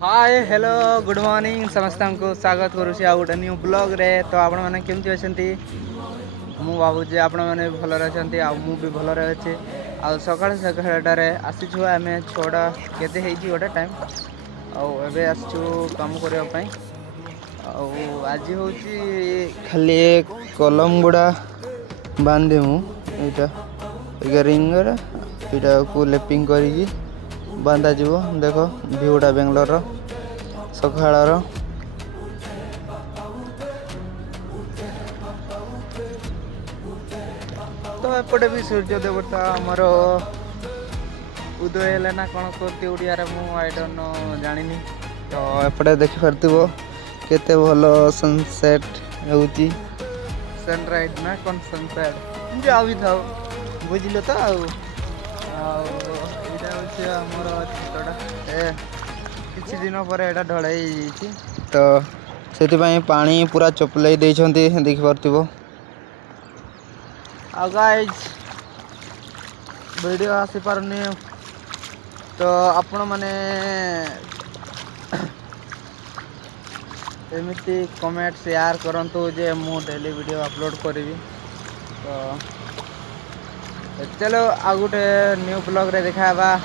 Hi hello good morning समस्त को स्वागत करुँच आ गोटे न्यू ब्लॉग रे। तो आपण मैंने केमती अच्छा मु भावुँ आपण मैंने भलरे अच्छा मु भी भलरे अच्छे। आ सका सकाळटार आसीचु आम 6टा केते गोटे टाइम आबे आसचु कम करने आज हूँ खाली कलम गुड़ा बांधीमु यहाँ रिंगर यहाँ को लेपिंग करी बांधा जीव। देख भ्यूटा बेंगलोर सकाळर तो एपटे भी सूर्य देवता आमर उदय है ना कौन करती ओडिया आई डोंट नो जानी। तो एपटे देखि पारथिबो केते भलो सनसेट होउची सनराइज ना कौन सनसेट जा भी था बुझिलो तो आमर चित्रटा किछि दिन पर एटा ढलाई तो से पानी पूरा चपलाई देइछंती देखि पारथिबो। आ गाइज वीडियो आसी पारनी तो आपण माने एमती कमेंट शेयर करंतु जे मु डेली वीडियो अपलोड करी। तो चलो आ गोटे न्यू ब्लॉग रे देखा बाय।